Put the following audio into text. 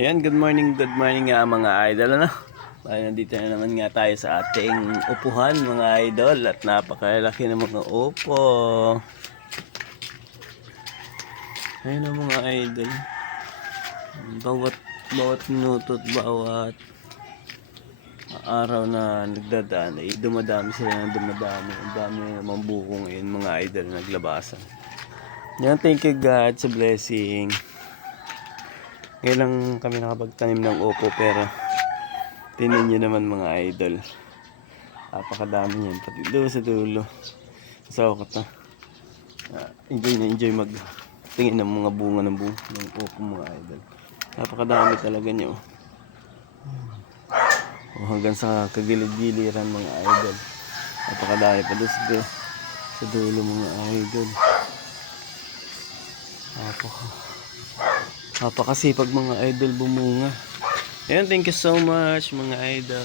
Ayan, good morning nga mga idol, ano? Ay, nandito na naman nga tayo sa ating upuhan mga idol at napakalaki ng mga upo. Ayun ang mga idol. Bawat minuto at bawat araw na nagdadaan ay dumadami sila ng dumadami. Ang dami naman buko ngayon mga idol naglabasan. Yan, thank you God sa blessing. Ngayon lang kami nakapagtanim ng upo pero tingnan nyo naman mga idol. Napakadami niyan. Pati doon sa dulo. So, na. Enjoy magtingin ng mga bunga ng upo mga idol. Napakadami talaga niyo. Hanggang sa kagilid-giliran mga idol. Napakadami pa doon sa dulo mga idol. Napakasipag mga idol bumunga. Ayan, thank you so much mga idol.